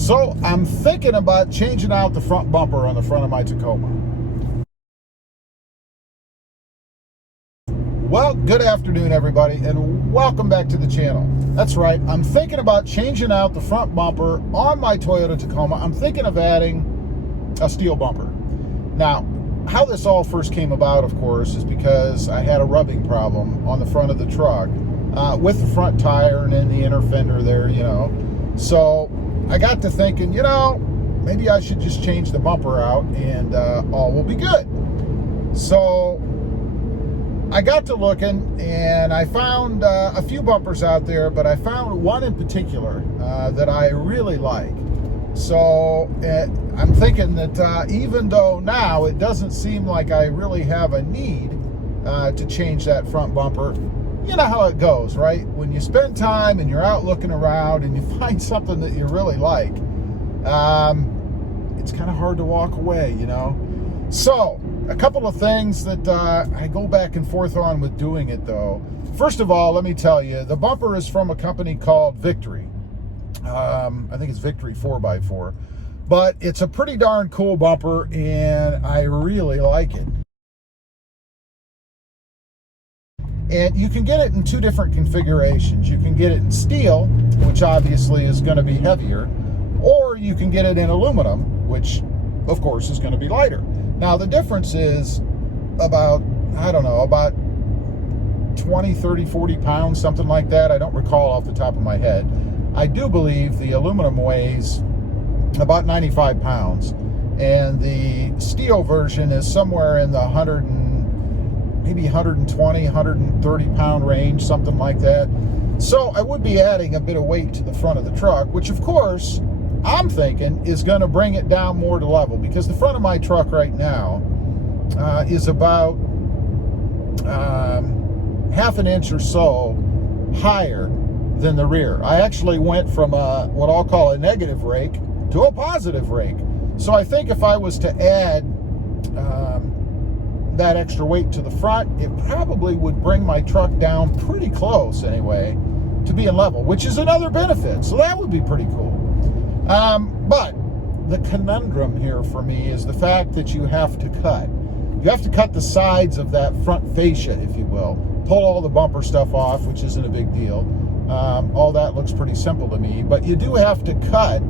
So I'm thinking about changing out the front bumper on the front of my Tacoma. Well, good afternoon, everybody, and welcome back to the channel. That's right, I'm thinking about changing out the front bumper on my Toyota Tacoma. I'm thinking of adding a steel bumper. Now, how this all first came about, of course, is because I had a rubbing problem on the front of the truck with the front tire and in the inner fender there, So I got to thinking, maybe I should just change the bumper out and all will be good. So I got to looking and I found a few bumpers out there, but I found one in particular that I really like. So I'm thinking that even though now it doesn't seem like I really have a need to change that front bumper, you know how it goes, right? When you spend time and you're out looking around and you find something that you really like, it's kind of hard to walk away, So a couple of things that I go back and forth on with doing it, though. First of all, let me tell you, the bumper is from a company called Victory. I think it's Victory 4x4. But it's a pretty darn cool bumper, and I really like it. And you can get it in two different configurations. You can get it in steel, which obviously is going to be heavier, or you can get it in aluminum, which, of course, is going to be lighter. Now, the difference is about 20, 30, 40 pounds, something like that. I don't recall off the top of my head. I do believe the aluminum weighs about 95 pounds, and the steel version is somewhere in the 120, 130 pound range, something like that. So I would be adding a bit of weight to the front of the truck, which, of course, I'm thinking is going to bring it down more to level, because the front of my truck right now is about half an inch or so higher than the rear. I actually went from what I'll call a negative rake to a positive rake. So I think if I was to add that extra weight to the front, it probably would bring my truck down pretty close anyway to being level, which is another benefit. So that would be pretty cool. But the conundrum here for me is the fact that you have to cut. You have to cut the sides of that front fascia, if you will. Pull all the bumper stuff off, which isn't a big deal. All that looks pretty simple to me. But you do have to cut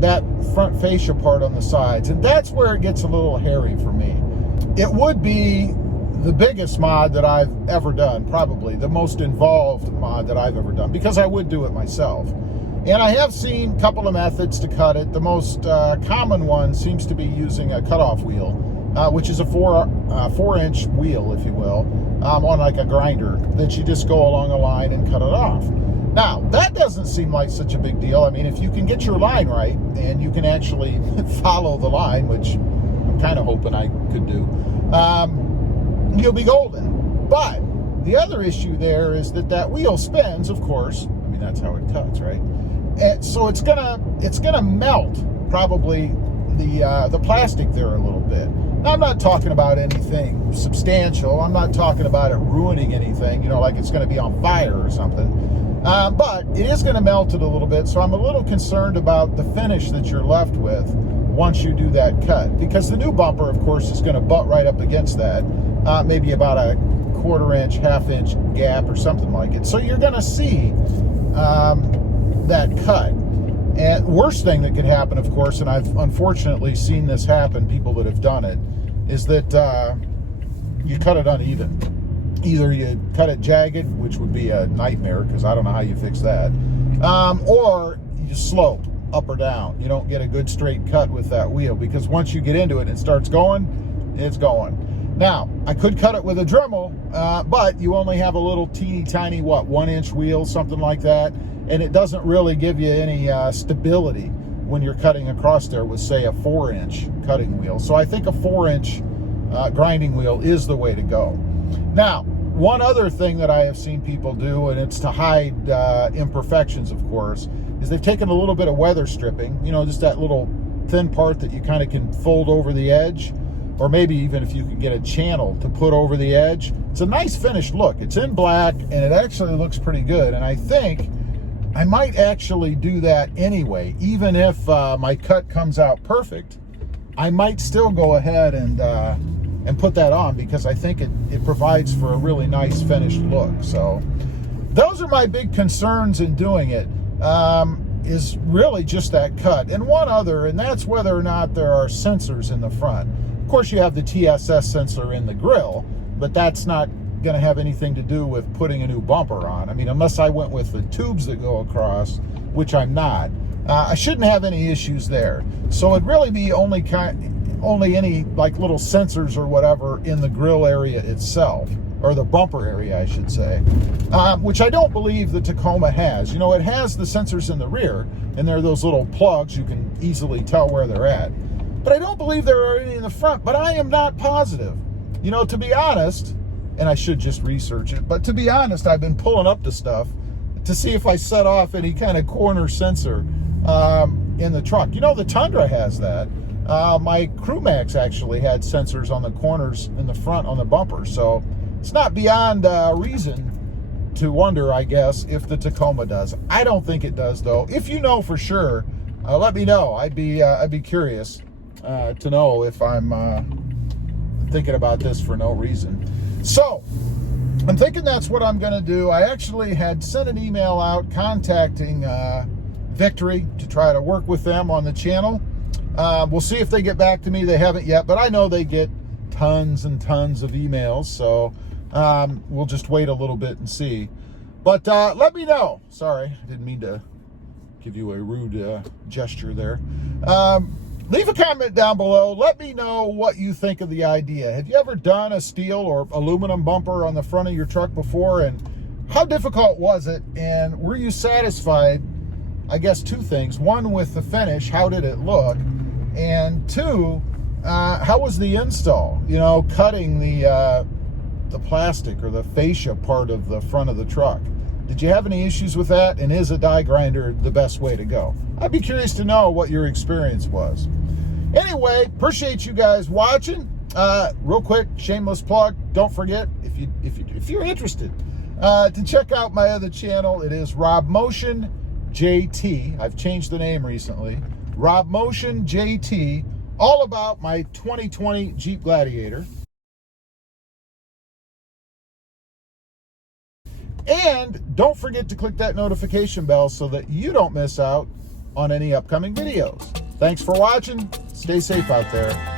that front fascia part on the sides. And that's where it gets a little hairy for me. It would be the biggest mod that I've ever done, probably the most involved mod that I've ever done, because I would do it myself. And I have seen a couple of methods to cut it. The most common one seems to be using a cutoff wheel, which is a 4-inch wheel, if you will, on like a grinder that you just go along a line and cut it off. Now, that doesn't seem like such a big deal. I mean, if you can get your line right and you can actually follow the line, which I'm kind of hoping I could do, you'll be golden. But the other issue there is that wheel spins, of course. I mean, that's how it cuts, right? And so it's gonna melt probably the plastic there a little bit. Now, I'm not talking about anything substantial. I'm not talking about it ruining anything, like it's gonna be on fire or something. But it is gonna melt it a little bit, so I'm a little concerned about the finish that you're left with once you do that cut. Because the new bumper, of course, is gonna butt right up against that, maybe about a 1/4 inch, 1/2 inch gap or something like it. So you're gonna see that cut. And worst thing that could happen, of course, and I've unfortunately seen this happen, people that have done it, is that you cut it uneven. Either you cut it jagged, which would be a nightmare because I don't know how you fix that, or you slope up or down. You don't get a good straight cut with that wheel, because once you get into it and it starts going, it's going. Now, I could cut it with a Dremel, but you only have a little teeny tiny, 1-inch wheel, something like that, and it doesn't really give you any stability when you're cutting across there with, say, a 4-inch cutting wheel. So I think a 4-inch grinding wheel is the way to go. Now, one other thing that I have seen people do, and it's to hide imperfections, of course, is they've taken a little bit of weather stripping, just that little thin part that you kind of can fold over the edge, or maybe even if you can get a channel to put over the edge. It's a nice finished look. It's in black, and it actually looks pretty good. And I think I might actually do that anyway. Even if my cut comes out perfect, I might still go ahead and put that on, because I think it provides for a really nice finished look. So those are my big concerns in doing it, is really just that cut. And one other, and that's whether or not there are sensors in the front. Of course, you have the TSS sensor in the grill, but that's not going to have anything to do with putting a new bumper on. I mean, unless I went with the tubes that go across, which I'm not, I shouldn't have any issues there. So it'd really be only any like little sensors or whatever in the grill area itself, or the bumper area, I should say, which I don't believe the Tacoma has. You know, it has the sensors in the rear, and they're those little plugs. You can easily tell where they're at. But I don't believe there are any in the front, but I am not positive. You know, to be honest, and I should just research it, but to be honest, I've been pulling up the stuff to see if I set off any kind of corner sensor in the truck. You know, the Tundra has that. My CrewMax actually had sensors on the corners in the front on the bumper, so it's not beyond reason to wonder, I guess, if the Tacoma does. I don't think it does, though. If you know for sure, let me know. I'd be curious to know if I'm thinking about this for no reason. So I'm thinking that's what I'm going to do. I actually had sent an email out contacting Victory to try to work with them on the channel. We'll see if they get back to me. They haven't yet, but I know they get tons and tons of emails, so we'll just wait a little bit and see. But let me know. Sorry, I didn't mean to give you a rude gesture there. Leave a comment down below. Let me know what you think of the idea. Have you ever done a steel or aluminum bumper on the front of your truck before, and how difficult was it? And were you satisfied? I guess two things. One, with the finish, how did it look? And two, how was the install? You know, cutting the plastic or the fascia part of the front of the truck. Did you have any issues with that? And is a die grinder the best way to go? I'd be curious to know what your experience was. Anyway, appreciate you guys watching. Real quick, shameless plug. Don't forget, if you're interested, to check out my other channel. It is RobMotion JT. I've changed the name recently. RobMotion JT. All about my 2020 Jeep Gladiator. And don't forget to click that notification bell so that you don't miss out on any upcoming videos. Thanks for watching. Stay safe out there.